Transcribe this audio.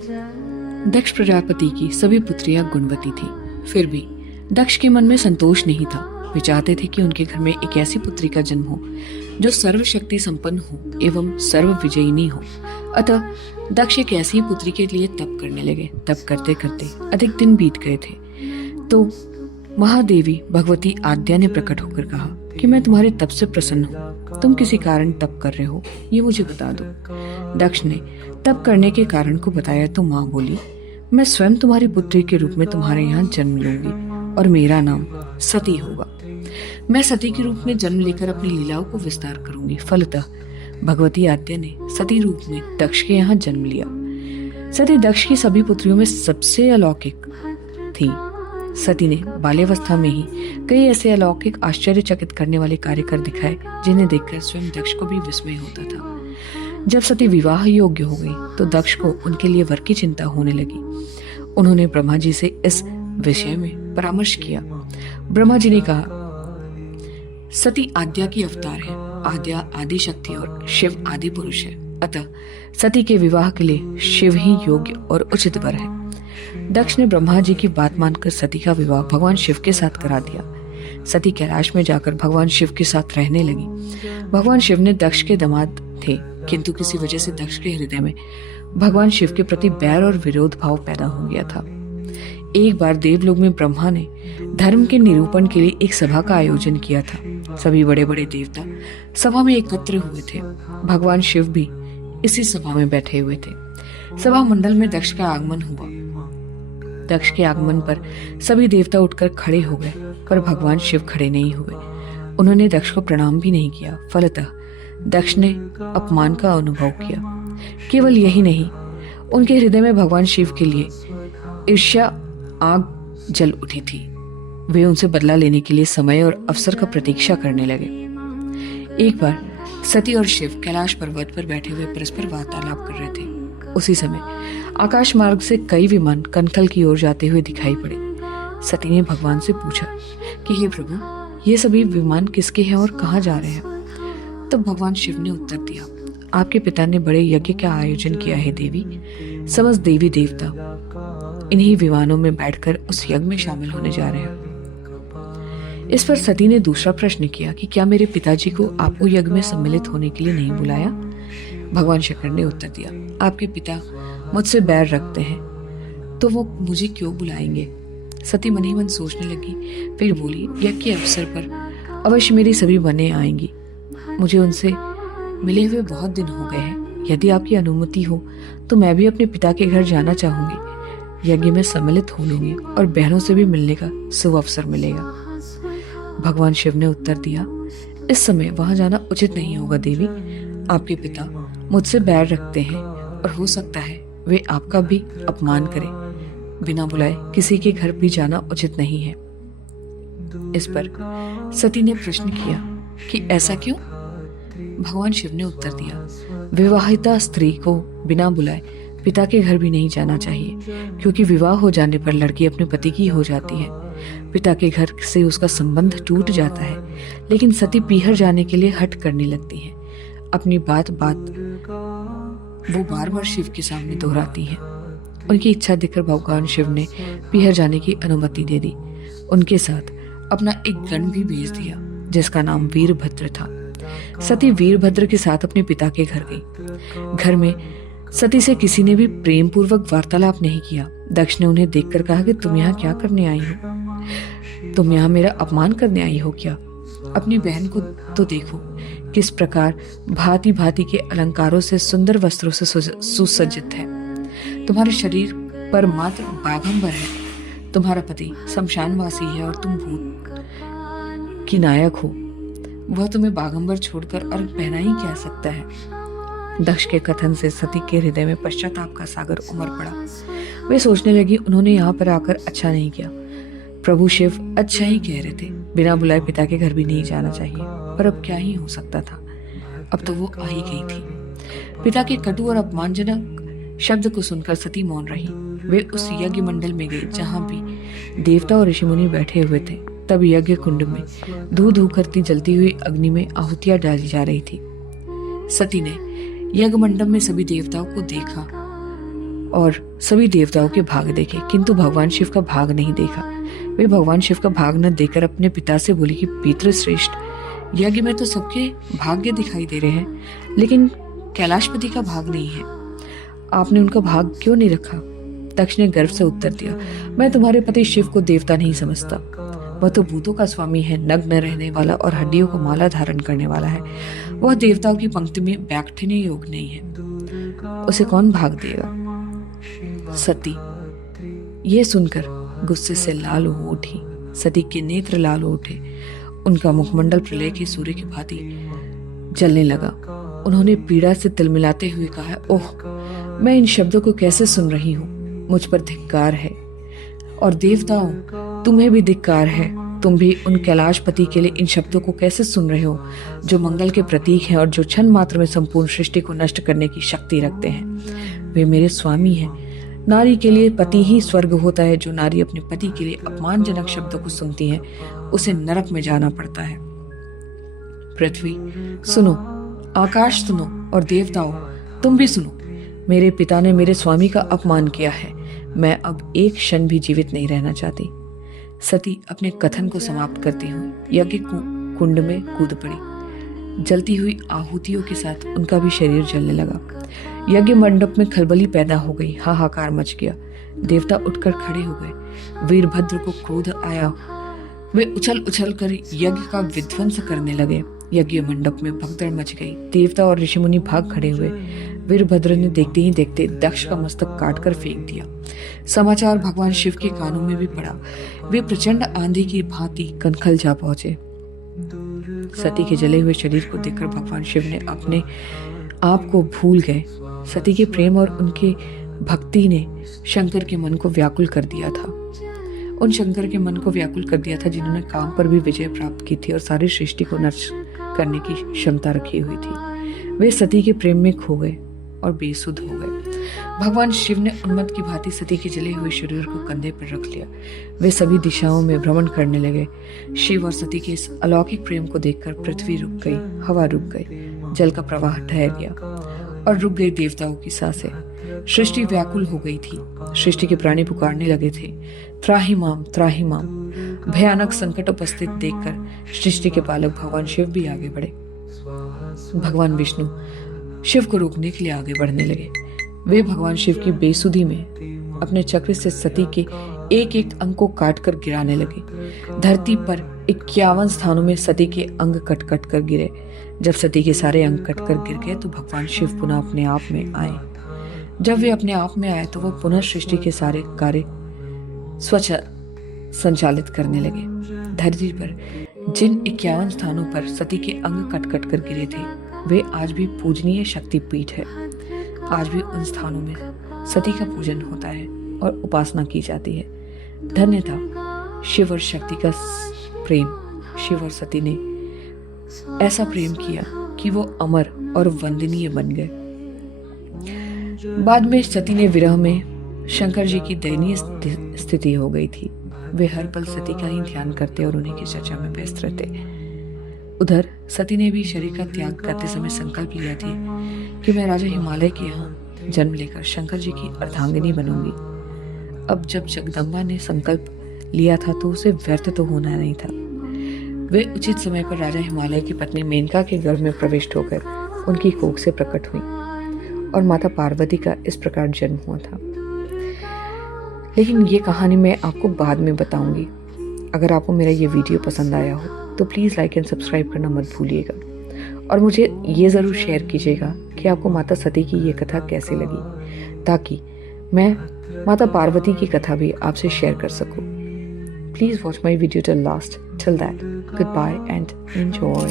दक्ष प्रजापति की सभी पुत्रियां गुणवती थीं। फिर भी दक्ष के मन में संतोष नहीं था। वे चाहते थे कि उनके घर में एक ऐसी पुत्री का जन्म हो जो सर्वशक्ति संपन्न हो एवं सर्व विजयिनी हो। अतः दक्ष एक ऐसी ही पुत्री के लिए तप करने लगे। तप करते करते अधिक दिन बीत गए थे तो महादेवी भगवती आद्या ने प्रकट होकर कहा कि मैं तुम्हारे तप से प्रसन्न हूँ। तुम किसी कारण तप कर रहे हो, ये मुझे बता दो। दक्ष ने तप करने के कारण को बताया तो माँ बोली, मैं स्वयं तुम्हारी पुत्री के रूप में तुम्हारे यहाँ जन्म लूंगी और मेरा नाम सती होगा। मैं सती के रूप में जन्म लेकर अपनी लीलाओं को विस्तार करूंगी। फलतः भगवती आद्या ने सती रूप में दक्ष के यहाँ जन्म लिया। सती दक्ष की सभी पुत्रियों में सबसे अलौकिक थी। सती ने बाल्यावस्था में ही कई ऐसे अलौकिक आश्चर्यचकित करने वाले कार्य कर दिखाए जिन्हें देखकर स्वयं दक्ष को भी विस्मय होता था। जब सती विवाह योग्य हो गई तो दक्ष को उनके लिए वर की चिंता होने लगी। उन्होंने ब्रह्मा जी से इस विषय में परामर्श किया। ब्रह्मा जी ने कहा, सती आद्या की अवतार है। आद्या आदि शक्ति और शिव आदि पुरुष है। अतः सती के विवाह के लिए शिव ही योग्य और उचित वर है। दक्ष ने ब्रह्मा जी की बात मानकर सती का विवाह भगवान शिव के साथ करा दिया। सती कैलाश में जाकर भगवान शिव के साथ रहने लगी। भगवान शिव ने दक्ष के दामाद थे, किंतु किसी वजह से दक्ष के हृदय में भगवान शिव के प्रति बैर और विरोध भाव पैदा हो गया था। एक बार देवलोक में ब्रह्मा ने धर्म के निरूपण के लिए एक सभा का आयोजन किया था। सभी बड़े बड़े देवता सभा में एकत्र हुए थे। भगवान शिव भी इसी सभा में बैठे हुए थे। सभा मंडल में दक्ष का आगमन हुआ। दक्ष के आगमन पर सभी देवता उठकर खड़े हो गए, पर भगवान शिव खड़े नहीं हुए। उन्होंने दक्ष को प्रणाम भी नहीं किया। फलतः दक्ष ने अपमान का अनुभव किया। केवल यही नहीं, उनके हृदय में भगवान शिव के लिए ईर्ष्या आग जल उठी थी। वे उनसे बदला लेने के लिए समय और अवसर का प्रतीक्षा करने लगे। एक बार सती और शिव कैलाश पर्वत पर बैठे हुए परस्पर वार्तालाप कर रहे थे। उसी समय आकाश मार्ग से कई विमान कनखल की ओर जाते हुए दिखाई पड़े। सती ने भगवान से पूछा कि हे प्रभु, ये सभी विमान किसके हैं और कहाँ जा रहे हैं? तब भगवान शिव ने उत्तर दिया, आपके पिता ने बड़े यज्ञ का आयोजन किया है देवी। समस्त देवी देवता इन्हीं विमानों में बैठकर उस यज्ञ में शामिल होने जा रहे हैं। इस पर सती ने दूसरा प्रश्न किया कि क्या मेरे पिताजी को आपको यज्ञ में सम्मिलित होने के लिए नहीं बुलाया? भगवान शंकर ने उत्तर दिया, आपके पिता मुझसे बैर रखते हैं तो वो मुझे क्यों बुलाएंगे? सती मन ही मन सोचने लगी। फिर बोली, यज्ञ के अवसर पर अवश्य मेरी सभी बहनें आएंगी। मुझे उनसे मिले हुए बहुत दिन हो गए हैं। यदि आपकी अनुमति हो तो मैं भी अपने पिता के घर जाना चाहूंगी। यज्ञ में सम्मिलित हो लूंगी और बहनों से भी मिलने का शुभ अवसर मिलेगा। भगवान शिव ने उत्तर दिया, इस समय वहां जाना उचित नहीं होगा देवी। आपके पिता मुझसे बैर रखते हैं और हो सकता है वे आपका भी अपमान करें। बिना बुलाए किसी के घर भी जाना उचित नहीं है। इस पर सती ने प्रश्न किया कि ऐसा क्यों? भगवान शिव ने उत्तर दिया, विवाहिता स्त्री को बिना बुलाए पिता के घर भी नहीं जाना चाहिए, क्योंकि विवाह हो जाने पर लड़की अपने पति की हो जाती है। पिता के घर से उसका संबंध टूट जाता है। लेकिन सती पीहर जाने के लिए हठ करने लगती है। अपनी बात वो बार बार शिव के सामने दोहराती है। उनकी इच्छा देखकर भगवान शिव ने पीहर जाने की अनुमति दे दी। उनके साथ अपना एक गण भी भेज दिया जिसका नाम वीरभद्र था। सती वीरभद्र के साथ अपने पिता के घर गई। घर में सती से किसी ने भी प्रेम पूर्वक वार्तालाप नहीं किया। दक्ष ने उन्हें देखकर कहा कि तुम यहाँ क्या करने आई हो? तुम यहाँ मेरा अपमान करने आई हो क्या? अपनी बहन को तो देखो, किस प्रकार भांति भांति के अलंकारों से सुंदर वस्त्रों से सुसज्जित है। तुम्हारे शरीर पर मात्र बाघंबर है। तुम्हारा पति शमशानवासी है और तुम भूत की नायक हो। वह तुम्हें बाघंबर छोड़कर अर्घ पहना ही क्या सकता है? दक्ष के कथन से सती के हृदय में पश्चाताप का सागर उमड़ पड़ा। वे सोचने लगी, उन्होंने यहाँ पर आकर अच्छा नहीं किया। प्रभु शिव अच्छा ही कह रहे थे, बिना बुलाए पिता के घर भी नहीं जाना चाहिए। पर अब क्या ही हो सकता था, अब तो वो आ ही गई थी। पिता के कटु और अपमानजनक शब्द को सुनकर सती मौन रही। वे उस यज्ञ मंडल में गई जहाँ भी देवता और ऋषि मुनि बैठे हुए थे। तब यज्ञ कुंड में धू धू करती जलती हुई अग्नि में आहुतियां डाली जा रही थी। सती ने यज्ञ मंडप में सभी देवताओं को देखा और सभी देवताओं के भाग देखे, किंतु भगवान शिव का भाग नहीं देखा। वे भगवान शिव का भाग न देखकर अपने पिता से बोली कि पितृश्रेष्ठ, यज्ञ में तो सबके भाग्य दिखाई दे रहे हैं, लेकिन कैलाशपति का भाग नहीं है। आपने उनका भाग क्यों नहीं रखा? दक्ष ने गर्व से उत्तर दिया, मैं तुम्हारे पति शिव को देवता नहीं समझता। वह तो भूतों का स्वामी है, नग्न रहने वाला और हड्डियों को माला धारण करने वाला है। वह देवताओं की पंक्ति में बैठने योग्य नहीं है। उसे कौन भाग देगा? सती ये सुनकर गुस्से से लाल हो उठी। सती के नेत्र लाल हो उठे। उनका मुखमंडल प्रलय के सूर्य की भांति जलने लगा। उन्होंने पीड़ा से तिलमिलाते हुए कहा, ओह, मैं इन शब्दों को कैसे सुन रही हूँ? मुझ पर धिक्कार है। और देवताओं, तुम्हें भी धिक्कार है। तुम भी उन कैलाशपति के लिए इन शब्दों को कैसे सुन रहे हो, जो मंगल के प्रतीक हैं और जो क्षण मात्र में संपूर्ण सृष्टि को नष्ट करने की शक्ति रखते हैं। वे मेरे स्वामी हैं। नारी के लिए पति ही स्वर्ग होता है। जो नारी अपने पति के लिए अपमानजनक शब्दों को सुनती है, उसे नरक में जाना पड़ता है। पृथ्वी सुनो, आकाश सुनो और देवताओं तुम भी सुनो। मेरे पिता ने मेरे स्वामी का अपमान किया है। मैं अब एक क्षण भी जीवित नहीं रहना चाहती। सती अपने कथन को समाप्त करती हुई यज्ञ कुंड में कूद पड़ी। जलती हुई आहुतियों के साथ उनका भी शरीर जलने लगा। यज्ञ मंडप में खलबली पैदा हो गई। हाहाकार मच गया। देवता उठकर खड़े हो गए। वीरभद्र को क्रोध आया। वे उछल उछल कर यज्ञ का विध्वंस करने लगे। यज्ञ मंडप में भगदड़ मच गई। देवता और ऋषिमुनि भाग खड़े हुए। वीरभद्र ने देखते ही देखते दक्ष का मस्तक काटकर फेंक दिया। समाचार भगवान शिव के कानों में भी पड़ा। वे प्रचंड आंधी की भांति कनखल जा पहुंचे। सती के जले हुए शरीर को देखकर भगवान शिव ने अपने आप को भूल गए। सती के प्रेम और उनके भक्ति ने शंकर के मन को व्याकुल कर दिया था। उन शंकर के मन को व्याकुल कर दिया था जिन्होंने काम पर भी विजय प्राप्त की थी और सारी सृष्टि को नष्ट करने की क्षमता रखी हुई थी। वे सती के प्रेम में खो गए और बेसुध हो गए। भगवान शिव ने उन्मत्त की भांति सती के जले हुए शरीर को कंधे पर रख लिया। वे सभी दिशाओं में भ्रमण करने लगे। शिव और सती के इस अलौकिक प्रेम को देखकर पृथ्वी रुक गई, हवा रुक गई, जल का प्रवाह ठहर गया और रुक गई देवताओं की सांसें। सृष्टि व्याकुल हो गई थी। सृष्टि के प्राणी पुकारने लगे थे, त्राहिमाम त्राहिमाम। भयानक संकट उपस्थित देखकर सृष्टि के पालक भगवान शिव भी आगे बढ़े। भगवान विष्णु शिव को रोकने के लिए आगे बढ़ने लगे। वे भगवान शिव की बेसुधी में अपने चक्र से सती के एक एक अंग को काटकर गिराने लगे। धरती पर 51 स्थानों में सती के अंग कट कट कर गिरे। जब सती के सारे अंग कटकर गिर गए तो भगवान शिव पुनः अपने आप में आए। जब वे अपने आप में आए तो वह पुनः सृष्टि के सारे कार्य स्वच्छ संचालित करने लगे। धरती पर जिन 51 स्थानों पर सती के अंग कट कट कर गिरे थे, वे आज भी पूजनीय शक्तिपीठ है। आज भी उन स्थानों में सती का पूजन होता है और उपासना की जाती है। धन्य था शिव और शक्ति का प्रेम। शिव और सती ने ऐसा प्रेम किया कि वो अमर और वंदनीय बन गए। बाद में सती ने विरह में शंकर जी की दयनीय स्थिति हो गई थी। वे हर पल सती का ही ध्यान करते और उन्हीं की चर्चा में व्यस्त रहते। उधर सती ने भी शरीर का त्याग करते समय संकल्प लिया था कि मैं राजा हिमालय के यहाँ जन्म लेकर शंकर जी की अर्धांगिनी बनूंगी। अब जब जगदम्बा ने संकल्प लिया था तो उसे व्यर्थ तो होना नहीं था। वे उचित समय पर राजा हिमालय की पत्नी मेनका के गर्भ में प्रविष्ट होकर उनकी कोख से प्रकट हुई और माता पार्वती का इस प्रकार जन्म हुआ था। लेकिन ये कहानी मैं आपको बाद में बताऊंगी। अगर आपको मेरा ये वीडियो पसंद आया हो तो प्लीज़ लाइक एंड सब्सक्राइब करना मत भूलिएगा और मुझे ये ज़रूर शेयर कीजिएगा कि आपको माता सती की ये कथा कैसी लगी, ताकि मैं माता पार्वती की कथा भी आपसे शेयर कर सकूं। Please watch my video till last. Till that, goodbye and enjoy.